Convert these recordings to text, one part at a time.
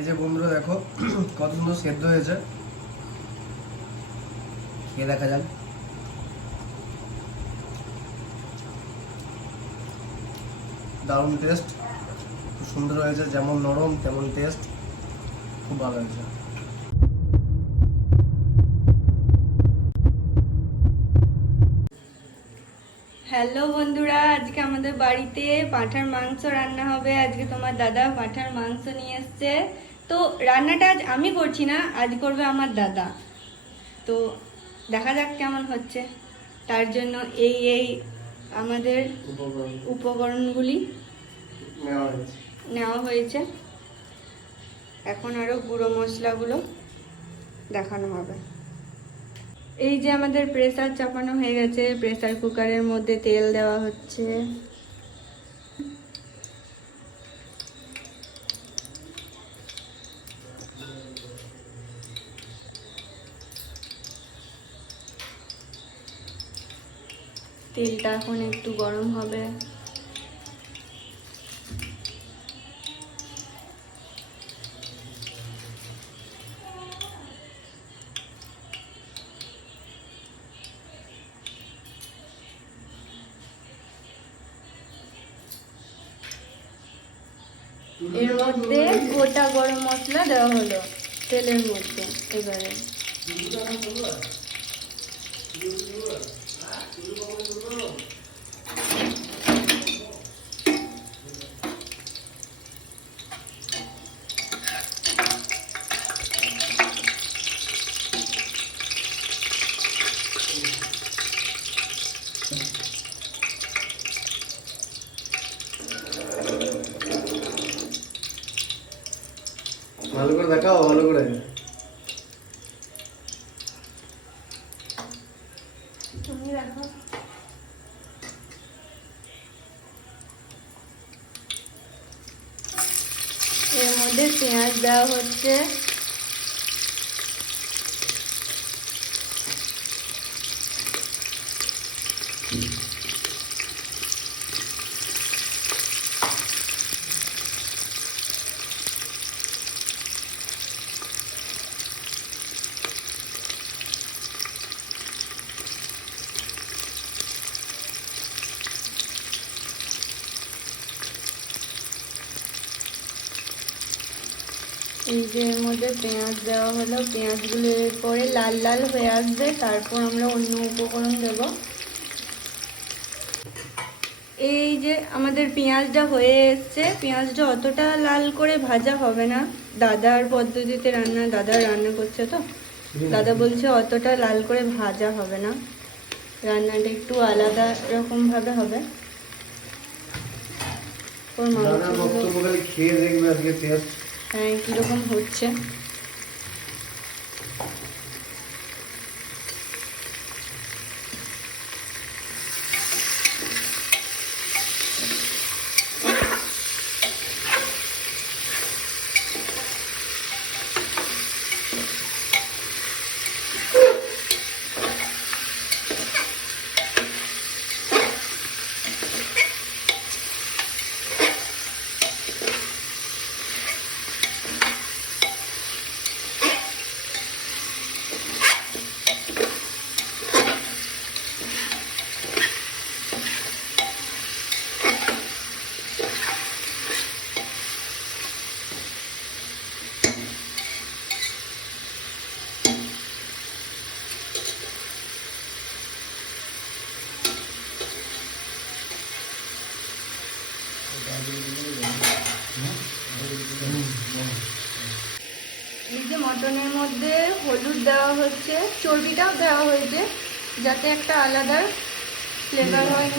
এই যে বন্ধুরা দেখো কত সুন্দর সেদ্ধ হয়েছে, খেয়ে দেখা যাক। দারুণ টেস্ট, খুব সুন্দর হয়েছে, যেমন নরম তেমন টেস্ট, খুব ভালো হয়েছে। হ্যালো বন্ধুরা, আজকে আমাদের বাড়িতে পাঁঠার মাংস রান্না হবে। আজকে তোমার দাদা পাঁঠার মাংস নিয়ে এসছে। তো রান্নাটা আজ আমি করছি না, আজ করবে আমার দাদা। তো দেখা যাক কেমন হচ্ছে। তার জন্য এই আমাদের উপকরণগুলি নেওয়া হয়েছে। এখন আরও গুঁড়ো মশলাগুলো দেখানো হবে। এই যে আমাদের প্রেসার চাপানো হয়ে গেছে, প্রেসার কুকারের মধ্যে তেল দেওয়া হচ্ছে। তেলটা এখন একটু গরম হবে। এর মধ্যে গোটা গরম মশলা দেওয়া হলো তেলের মধ্যে। এবারে ভালো করে দেখাও, ভালো করে। তুমি দেখো। এর মধ্যে পেঁয়াজ দেওয়া হচ্ছে। এই যে এর মধ্যে পেঁয়াজ দেওয়া হলো, পেঁয়াজগুলো এরপরে লাল লাল হয়ে আসবে, তারপর আমরা অন্য উপকরণ দেব। এই যে আমাদের পেঁয়াজটা হয়ে এসছে। পেঁয়াজটা অতটা লাল করে ভাজা হবে না, দাদার পদ্ধতিতে রান্না, দাদা রান্না করছে তো দাদা বলছে অতটা লাল করে ভাজা হবে না, রান্নাটা একটু আলাদা রকম ভাবে হবে। ওর মাংসগুলো খেয়ে দেখবে আজকে টেস্ট হ্যাঁ কিরকম হচ্ছে। এই যে মটনের মধ্যে হলুদ দেওয়া হচ্ছে, চর্বিটাও দেওয়া হয়েছে যাতে একটা আলাদা ফ্লেভার হয়।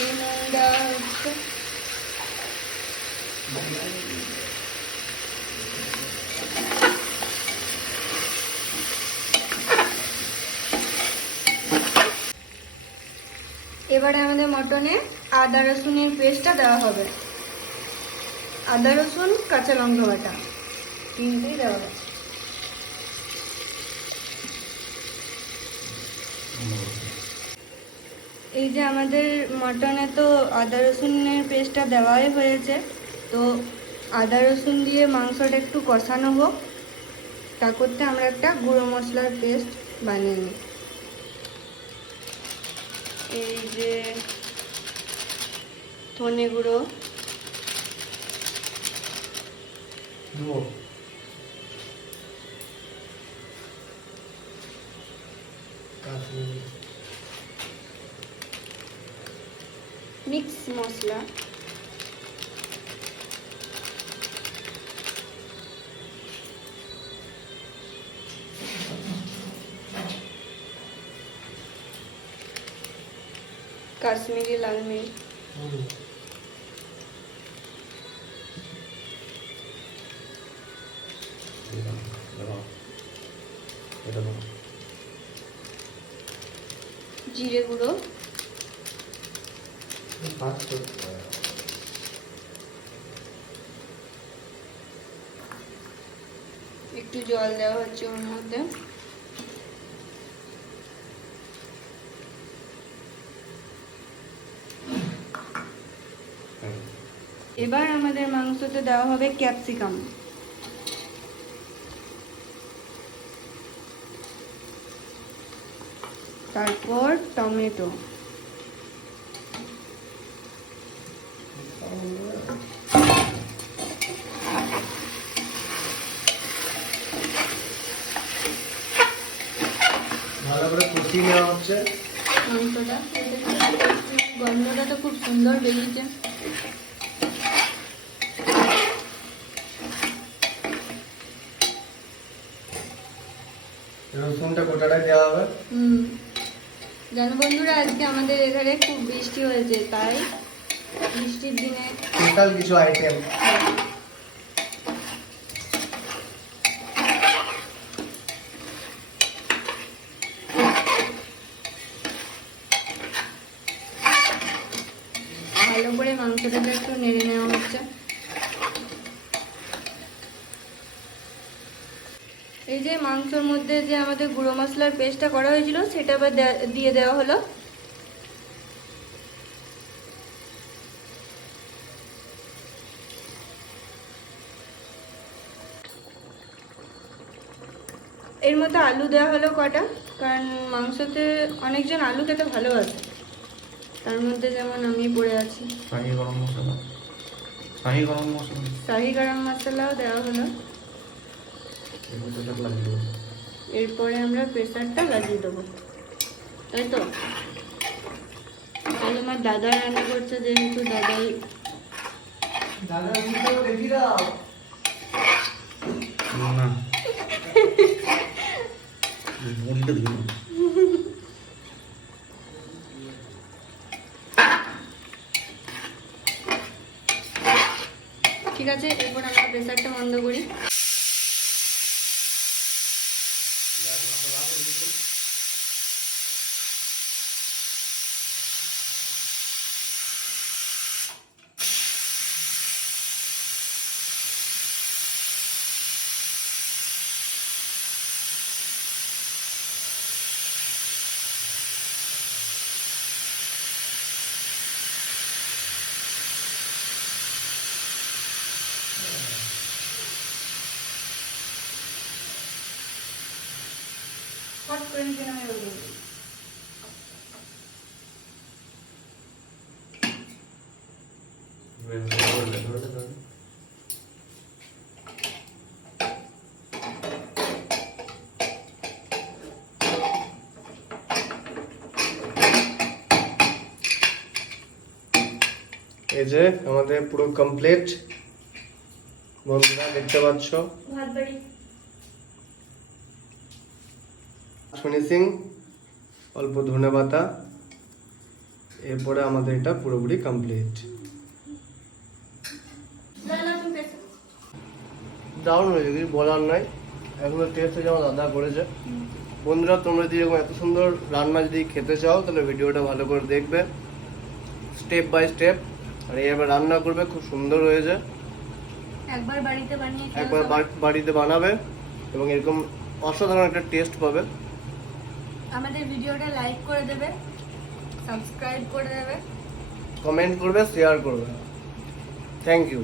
এই নুন দেওয়া হচ্ছে। এবারে আমাদের মটনে আদা রসুনের পেস্টটা দেওয়া হবে, আদা রসুন কাঁচা লঙ্কা বাটা। তিনটেই দেওয়া আছে। এই যে আমাদের মটনে তো আদা রসুনের পেস্টটা দেওয়াই হয়েছে, তো আদা রসুন দিয়ে মাংসটা একটু কষানো হোক, তা করতে আমরা একটা গুঁড়ো মশলার পেস্ট বানিয়ে নিই। এই যে ধনে গুঁড়ো, মিক্স মশলা, কাশ্মীরি লাল মির্চ, জিরে গুঁড়ো, একটু জল দেওয়া হচ্ছে ওর মধ্যে, এবার আমাদের মাংসতে দেওয়া হবে ক্যাপসিকাম, তারপর টমেটো, ভালো করে কষিয়ে নেওয়া হচ্ছে মাংসটা। গন্ধটা তো খুব সুন্দর বেরিয়েছে। রসুনটা গোটাটাই দেওয়া হবে। জানো বন্ধুরা, আজকে আমাদের এখানে খুব বৃষ্টি হয়েছে, তাই বৃষ্টির দিনে স্পেশাল কিছু আইটেম। ভালো করে মাংসটাকে একটু নেড়ে নেওয়া হচ্ছে। এই যে মাংসের মধ্যে যে আমাদের গুঁড়ো মশলার পেস্টটা করা হয়েছিল সেটা আবার দিয়ে দেওয়া হলো। এর মধ্যে আলু দেওয়া হলো কটা, কারণ মাংসতে অনেকজন আলু খেতে ভালোবাসে, তার মধ্যে যেমন আমি পড়ে আছি। শাহি গরম মশলাও দেওয়া হলো। এরপরে আমরা প্রেসারটা লাগিয়ে দেবো, তাই তো। তাহলে আমার দাদা রান্না করছে, যেহেতু দাদাই দেখি দাও না মুড়িটা দিবি না। ঠিক আছে, এরপর আমরা প্রেসারটা বন্ধ করি। হট করে নিতে না হয় ওগুলো। এই যে আমাদের পুরো কমপ্লিট, বন্ধুরা দেখতে পাচ্ছ। ভাত বাড়ি ফিনিশিং, অল্প ধনেপাতা, এরপরে আমাদের এটা পুরোপুরি কমপ্লিট। দারুণ হয়েছে, কিছু বলার নাই। এখনো টেস্ট যেমন দাদা করেছে। বন্ধুরা, তোমরা যদি এরকম এত সুন্দর রান্না যদি খেতে চাও, তাহলে ভিডিওটা ভালো করে দেখবে, স্টেপ বাই স্টেপ। আর এইভাবে রান্না করবে, খুব সুন্দর হয়েছে। একবার বাড়িতে বানিয়ে খেও একবার সবাই। বাড়িতে বানাবে এবং এরকম অসাধারণ একটা টেস্ট পাবে। আমাদের ভিডিওটা লাইক করে দেবে, সাবস্ক্রাইব করে দেবে। কমেন্ট করবে, শেয়ার করবে। Thank you.